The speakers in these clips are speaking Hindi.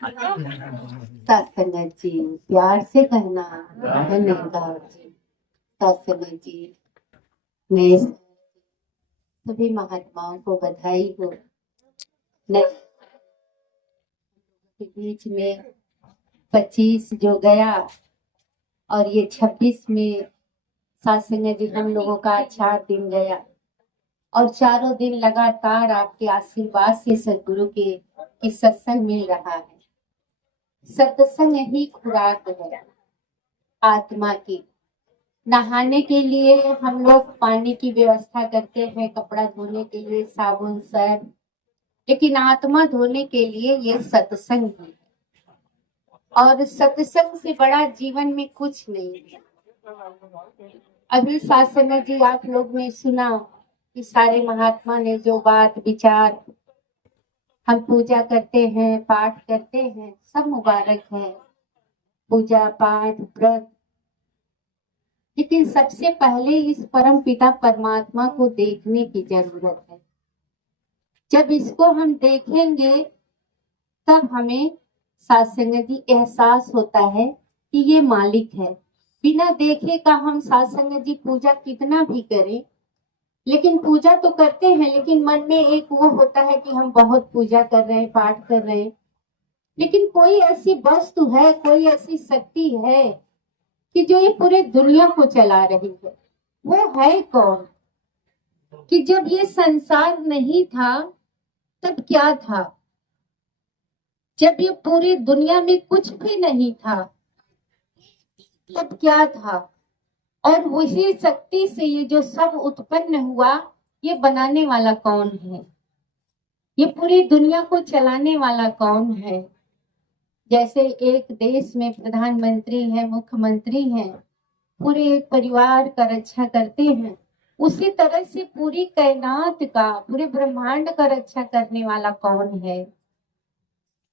सत्संगत जी प्यार से कहना धन्यवाद जी। सत्संगत जी मैं सभी महात्माओं को बधाई हो। नए के बीच में 25 जो गया और ये 26 में सत्संगत जी हम लोगों का 4 दिन गया और चारों दिन लगातार आपके आशीर्वाद से सदगुरु के सत्संग मिल रहा है। सत्संग ही खुराक है आत्मा की। नहाने के लिए हम लोग पानी की व्यवस्था करते हैं, कपड़ा धोने के लिए साबुन सर्फ, लेकिन आत्मा धोने के लिए ये सत्संग है। और सत्संग से बड़ा जीवन में कुछ नहीं है। अभी सत्संग जी आप लोग ने सुना कि सारे महात्मा ने जो बात विचार, हम पूजा करते हैं, पाठ करते हैं, सब मुबारक है, पूजा पाठ व्रत, लेकिन सबसे पहले इस परम पिता परमात्मा को देखने की जरूरत है। जब इसको हम देखेंगे तब हमें सत्संगति एहसास होता है कि ये मालिक है। बिना देखे का हम सत्संगति पूजा कितना भी करें, लेकिन पूजा तो करते हैं, लेकिन मन में एक वो होता है कि हम बहुत पूजा कर रहे हैं, पाठ कर रहे हैं, लेकिन कोई ऐसी वस्तु है, कोई ऐसी शक्ति है कि जो ये पूरे दुनिया को चला रही है। वो है कौन? कि जब ये संसार नहीं था तब क्या था? जब ये पूरी दुनिया में कुछ भी नहीं था तब क्या था? और वही शक्ति से ये जो सब उत्पन्न हुआ, ये बनाने वाला कौन है? ये पूरी दुनिया को चलाने वाला कौन है? जैसे एक देश में प्रधानमंत्री है, मुख्यमंत्री है, पूरे परिवार का रक्षा करते हैं, उसी तरह से पूरी कायनात का, पूरे ब्रह्मांड का रक्षा करने वाला कौन है?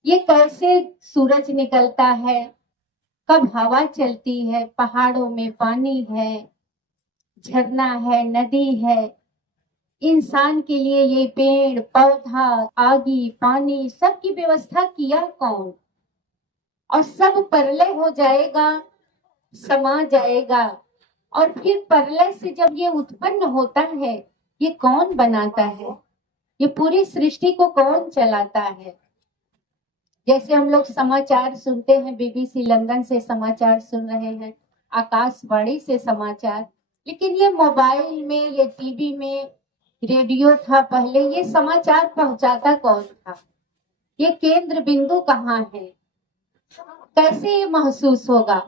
ये कैसे सूरज निकलता है, कब हवा चलती है, पहाड़ों में पानी है, झरना है, नदी है, इंसान के लिए ये पेड़ पौधा, आगी, पानी, सबकी व्यवस्था किया कौन? और सब प्रलय हो जाएगा, समा जाएगा, और फिर प्रलय से जब ये उत्पन्न होता है, ये कौन बनाता है? ये पूरी सृष्टि को कौन चलाता है? जैसे हम लोग समाचार सुनते हैं, बीबीसी लंदन से समाचार सुन रहे हैं, आकाशवाणी से समाचार, लेकिन ये मोबाइल में, ये टीवी में, रेडियो था पहले, ये समाचार पहुंचाता कौन था? ये केंद्र बिंदु कहाँ है? कैसे ये महसूस होगा?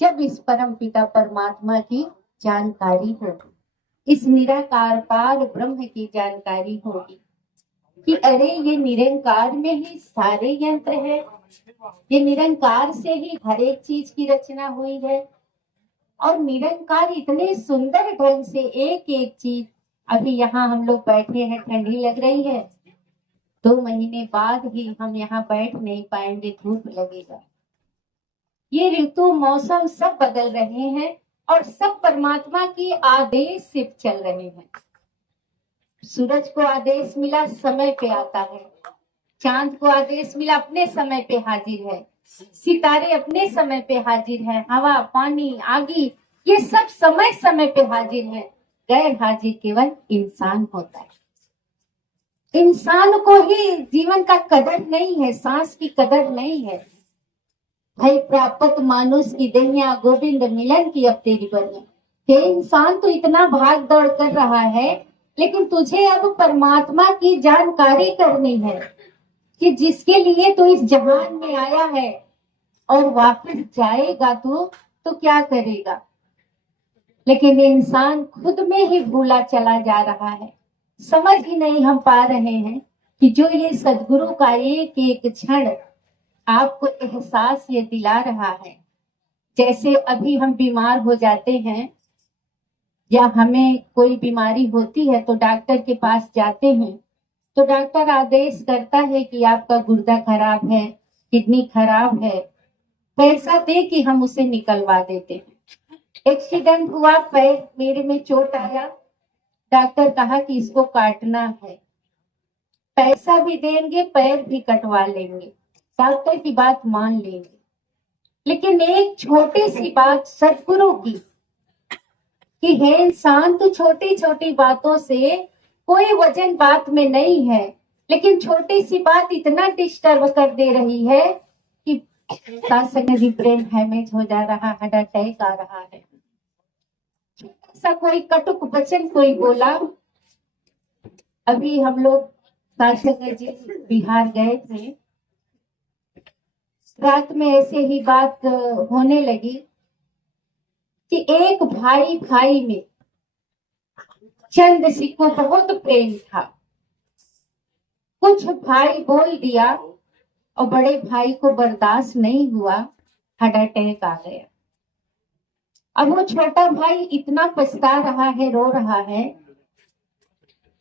जब इस परम पिता परमात्मा की जानकारी होगी, इस निराकार पार ब्रह्म की जानकारी होगी कि अरे ये निरंकार में ही सारे यंत्र है, ये निरंकार से ही हर एक चीज की रचना हुई है, और निरंकार इतने सुंदर ढंग से एक एक चीज, अभी यहाँ हम लोग बैठे हैं, ठंडी लग रही है, 2 महीने बाद ही हम यहाँ बैठ नहीं पाएंगे, धूप लगेगा। ये ऋतु मौसम सब बदल रहे हैं और सब परमात्मा की आदेश से चल रहे हैं। सूरज को आदेश मिला, समय पे आता है। चांद को आदेश मिला, अपने समय पे हाजिर है। सितारे अपने समय पे हाजिर है। हवा, पानी, आगी, ये सब समय समय पे हाजिर है। गैर हाजिर केवल इंसान होता है। इंसान को ही जीवन का कदर नहीं है, सांस की कदर नहीं है। भय प्राप्त मानुष की दहिया, गोविंद मिलन की अब तेरी बनिया। हे इंसान, तो इतना भाग दौड़ कर रहा है, लेकिन तुझे अब परमात्मा की जानकारी करनी है कि जिसके लिए तू इस जहान में आया है और वापस जाएगा तो क्या करेगा? लेकिन इंसान खुद में ही भूला चला जा रहा है। समझ ही नहीं हम पा रहे हैं कि जो ये सदगुरु का एक एक क्षण आपको एहसास ये दिला रहा है। जैसे अभी हम बीमार हो जाते हैं या हमें कोई बीमारी होती है तो डॉक्टर के पास जाते हैं, तो डॉक्टर आदेश करता है कि आपका गुर्दा खराब है, किडनी खराब है, पैसा दे कि हम उसे निकलवा देते हैं। एक्सीडेंट हुआ, पैर मेरे में चोट आया, डॉक्टर कहा कि इसको काटना है, पैसा भी देंगे, पैर भी कटवा लेंगे। डॉक्टर की बात मान लेंगे, लेकिन एक छोटी सी बात सदगुरु की कि हे इंसान, तो छोटी छोटी बातों से कोई वजन बात में नहीं है, लेकिन छोटी सी बात इतना डिस्टर्ब कर दे रही है कि सासंग जी ब्रेन हैमेज हो जा रहा, हार्ट अटैक आ रहा है। छोटा सा कोई कटुक वचन कोई बोला। अभी हम लोग सासंग जी बिहार गए थे, रात में ऐसे ही बात होने लगी कि एक भाई भाई में चंद सिख को बहुत प्रेम था। कुछ भाई बोल दिया और बड़े भाई को बर्दाश्त नहीं हुआ, हार्ट अटैक आ गया। अब वो छोटा भाई इतना पछता रहा है, रो रहा है।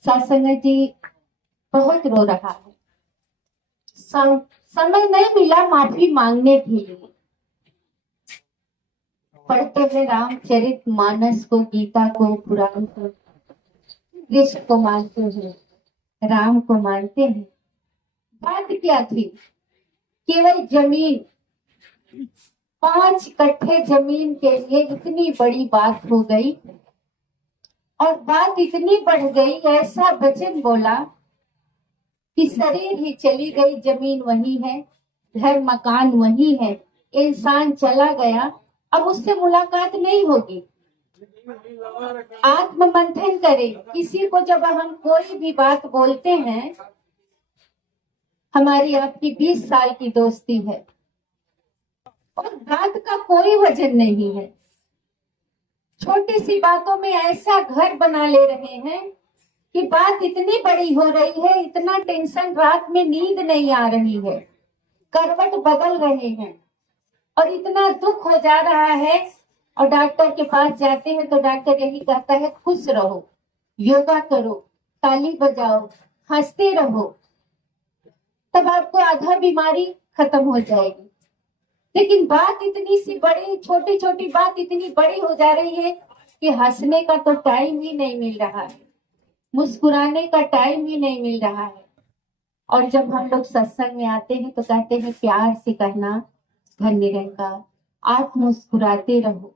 सत्संग जी बहुत रो रहा है। समय नहीं मिला माफी मांगने के लिए। पढ़ते हैं रामचरित मानस को, गीता को, पुराण को, कृष्ण को मानते हैं, राम को मानते हैं। बात क्या थी? केवल जमीन, 5 कट्ठे जमीन के लिए इतनी बड़ी बात हो गई। और बात इतनी बढ़ गई, ऐसा वचन बोला कि शरीर ही चली गई, जमीन वही है, घर मकान वही है, इंसान चला गया, अब उससे मुलाकात नहीं होगी। आत्म मंथन करें। किसी को जब हम कोई भी बात बोलते हैं, हमारी आपकी 20 साल की दोस्ती है और बात का कोई वजन नहीं है। छोटी सी बातों में ऐसा घर बना ले रहे हैं कि बात इतनी बड़ी हो रही है, इतना टेंशन, रात में नींद नहीं आ रही है, करवट बदल रहे हैं और इतना दुख हो जा रहा है। और डॉक्टर के पास जाते हैं तो डॉक्टर यही कहता है, खुश रहो, योगा करो, ताली बजाओ, हंसते रहो, तब आपको आधा बीमारी खत्म हो जाएगी। लेकिन बात इतनी सी बड़ी, छोटी छोटी बात इतनी बड़ी हो जा रही है कि हंसने का तो टाइम ही नहीं मिल रहा है, मुस्कुराने का टाइम ही नहीं मिल रहा है। और जब हम लोग सत्संग में आते हैं तो कहते हैं प्यार से कहना, धन निरंकार, आप मुस्कुराते रहो,